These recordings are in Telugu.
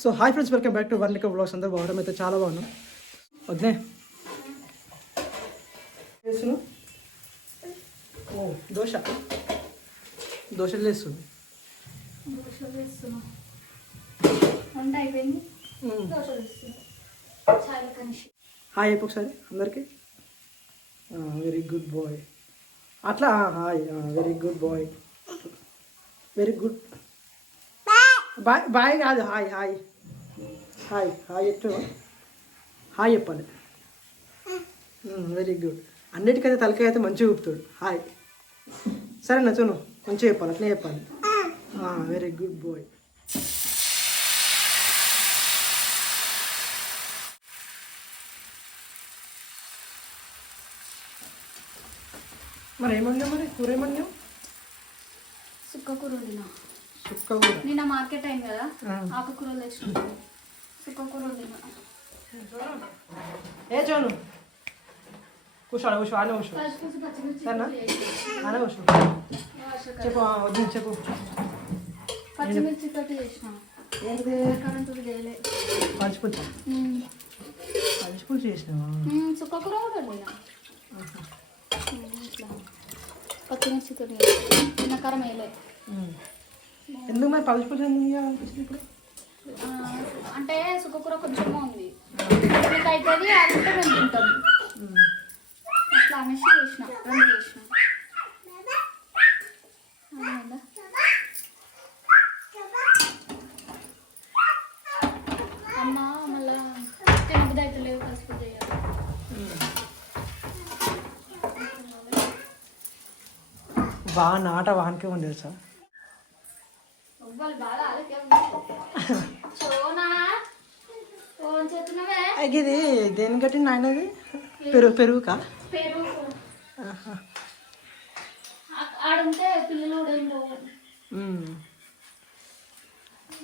So hi friends welcome back to Varlika blogs అందరూ బాగున్నాం అయితే చాలా బాగున్నాం. వద్దే చేస్తును ఓ దోశ. దోశలు చేస్తుంది దోశలు వేస్తున్నా వంట అయిపోయింది. దోశలు వేస్తున్నా చాలా కనిషి. హాయ్ అయిపో ఒకసారి అందరికీ. వెరీ గుడ్ బాయ్ అట్లా hi very good boy very good boy boy కాదు హాయ్ హాయ్. హాయ్ హాయ్ ఎట్టు? హాయ్ చెప్పాలి. వెరీ గుడ్ అన్నిటికైతే తలకాయ అయితే మంచిగా ఊపుతాడు. హాయ్. సరే నచ్చును మంచిగా చెప్పాలి అట్లే చెప్పాలి. వెరీ గుడ్ బాయ్ మరి ఏమన్నావు మరి? కూర ఏమన్నావు? సుక్క కూర వండినా. కూర నిన్న మార్కెట్ అయింది కదా. ఆకుకూరలు తెచ్చుకుంటా సుక్క కూర ఏ చోను కూర్చో ఆడ కూర్చో ఆనే కూర్చో. సరేనా? ఆనే కూర్చో. చెప్పు వద్దు చెప్పు. పచ్చిమిర్చి తోటి చేసిన. ఏంటిది కరెంట్ చేయలే. ఉమ్. పచ్చిపులుసు చేసినావా? సుక్క కూర కూడా వండినా. పచ్చిమిర్చి తోటి చిన్న కారం వేయలే. ఉమ్. ఎందుకు మరి పచ్చిపులుసు ఎందుకు చేయాలనిపించింది ఇప్పుడు? అంటే సుక్క కూర కొంచెం ఉంది. అవుతుంది మేము తింటాం. అట్లా అనేసి చేసిన రెండు చేసిన? అమ్మ మళ్ళా తినబుద్ధి అయితే లేదు పసుపు చేయాలి. బాగా నాట వానికే ఉంది తెలుసా ఉవ్వలు బాగా ఆరోగ్యం చోనా ఫోన్ చేస్తున్నావే అయ్య, ఇది దేని కట్టింది ఆయనది పెరుగు పెరుగుకా.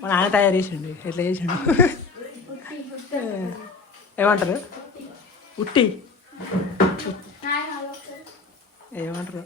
మా నాన్న తయారు చేసిండు ఎట్లా చేసిండు? ఏమంటారు? ఉట్టి. ఏమంటారు?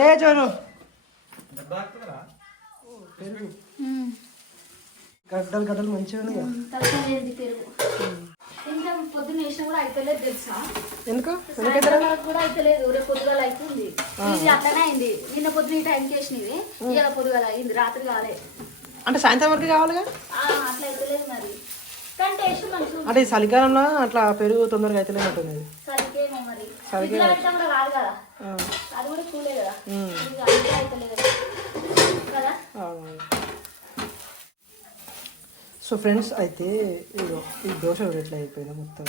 ఏ జోను. గడ్డలు గడ్డలు మంచిగా ఉన్నాయి? పొద్దున్న వేసినా కూడా అయితలేదు తెలుసా? ఎందుకు? కూడా అయితలేదు రేపు పొద్దుగాల అవుతుంది ఇది అట్లనే అయింది. నిన్న పొద్దున ఈ టైంకి వేసినవి ఇవాళ పొద్దుగాల అయింది రాత్రి కాలే. అంటే సాయంత్రం వరకు కావాలిగా? అట్లా అయితలేదు మరి. అంటే ఈ చలికాలంలో అట్లా పెరుగు తొందరగా అయితే ఉంటుంది. సరికేమో మరి సరికే. కూడా కాదు కదా. కదా. కదా. సో ఫ్రెండ్స్ అయితే ఈ దోశ ఎట్లా అయిపోయింది మొత్తం.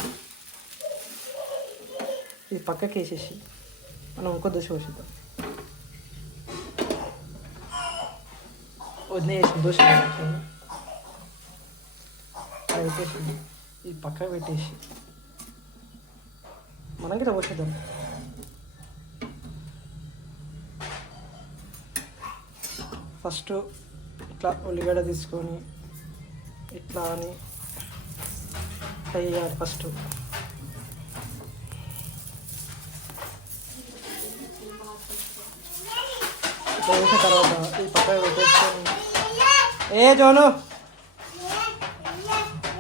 ఇది పక్కకి వేసేసి మనం ఇంకో దోశ పోసిద్దాం వదిలేసి దోశ వేసేసి. అది పెట్టేసి ఈ పక్కకు పెట్టేసి మనకి ఇట్లా పోసేద్దాం ఫస్ట్ ఇట్లా ఉల్లిగడ్డ తీసుకొని ఇట్లా అని ఫ్రై చేయాలి ఫస్ట్. ఇట్లా వేసిన తర్వాత ఈ పక్క పెట్టేసుకొని ఏ జోను?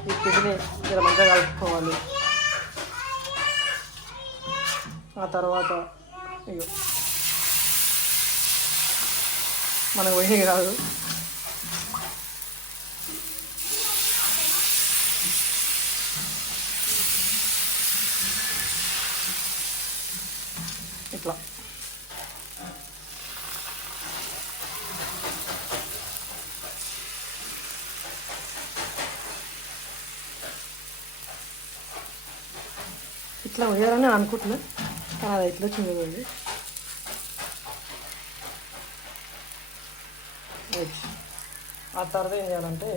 ఈ పిండిని ఇలా మంచిగా కలుపుకోవాలి. ఆ తర్వాత ఇగో మనకు పోయినాయి కాదు. ఇట్లా. ఇట్లా పోయారని నేను అనుకుంటున్నా. కానీ అది ఇట్లా వచ్చింది చూడండి ఆ తర్వాత ఏం చేయాలంటే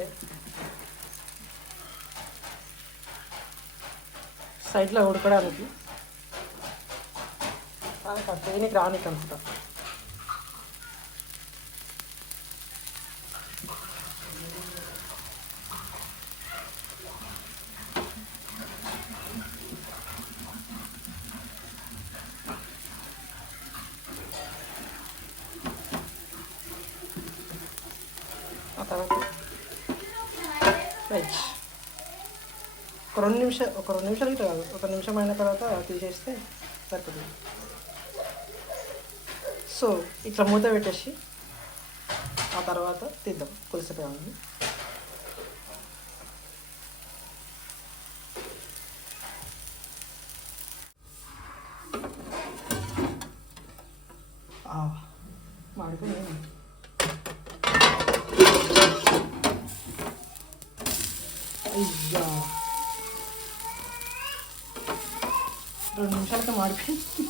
సైడ్లో ఉడకడానికి దానికి ఆ తేనికి రానికి అనుకుంటా ఆ తర్వాత వెజ్. ఒక రెండు నిమిషాలు ఒక రెండు నిమిషాలు ఇట్లా కాదు. ఒక నిమిషం అయిన తర్వాత తీసేస్తే సరిపోతుంది. సో ఇట్లా మూత పెట్టేసి ఆ తర్వాత తీద్దాం కొలిసిపోయాము మాడిపోయింది అయ్యా. రెండు నిమిషాలకి మాడిపోయింది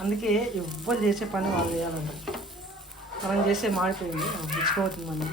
అందుకే ఎవ్వరు చేసే పని వాళ్ళు చేయాలంట. మనం చేసే మాడిపోయింది. మిచ్చిపోతుంది మనం.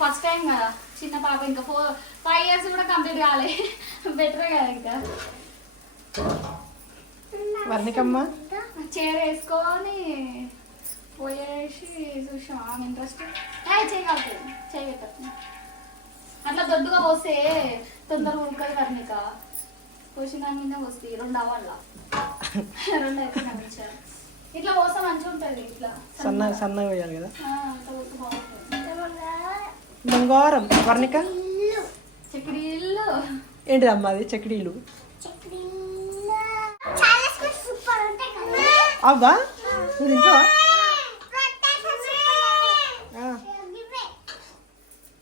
ఫస్ట్ టైం కదా. చిన్న పాప ఇంకా ఫోర్ ఫైవ్ ఇయర్స్ కూడా కంప్లీట్ కాలే. బెటర్ కదా ఇంకా. వర్ణికమ్మ? చీర వేసుకొని పోయేసి చూసాం ఆమె ఇంట్రెస్ట్ చేయగలుగుతుంది చేయగలుగుతుంది అట్లా దొడ్డుగా పోస్తే తొందరగా ఉడకదు వర్ణిక. పోసిన దాని మీద వస్తాయి రెండు అవ్వాల? రెండు అయితే ఇట్లా పోస్తే మంచిగా ఉంటుంది ఇట్లా. సన్న సన్నగా. వేయాలి కదా? బంగారం వర్ణిక? చక్కెర ఇల్లు. ఏంటిది అమ్మ అది? చక్రీలు అవ్వా? నువ్వు తింటావా? ఆ.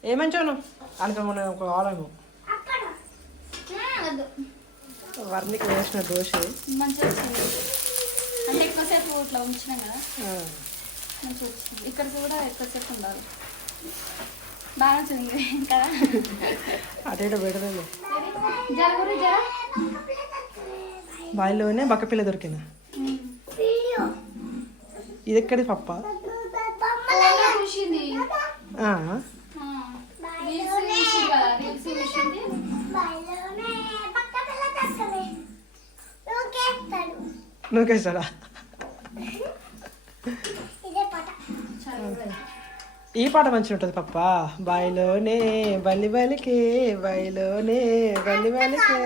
ఏమంచావు అనుకో మనం ఒక ఆలము ఆ, వద్దు వర్ణిక వేసిన దోశ. మంచిగా అంటే ఎక్కువసేపు ఇట్లా ఉంచినాం కదా? ఆ. మంచిగా వచ్చింది. ఇక్కడ కూడా ఎక్కువసేపు ఉండాలి. బాగా వచ్చింది కదా అటు ఇటు పెడదాము. జర గురి జర. బాయిలోనే బక్కపిల్ల దొరికింది. ఇది ఎక్కడి పప్ప? చూసింది ఆ. రీల్స్ చూసింది కదా రీల్స్ చూసింది నూకేస్తాడా ఈ పాట మంచిగా ఉంటుంది పప్ప బాయిలోనే బలి బలికే బాయిలోనే బలి బలికే.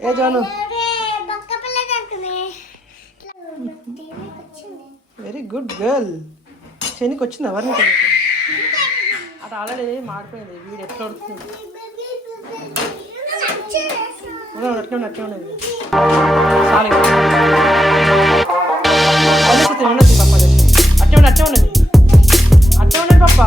ఏ జాను వెరీ గుడ్ గర్ల్ శనికి వచ్చిందా నీకు? అటు ఆల్రెడీ మాడిపోయింది వీడు ఎట్లా ఉడుతుంది అట్లే అట్లే ఉన్నది చాలు అట్లే ఉన్నది పప్ప అట్లే ఉన్నది అట్లే ఉన్నది పప్ప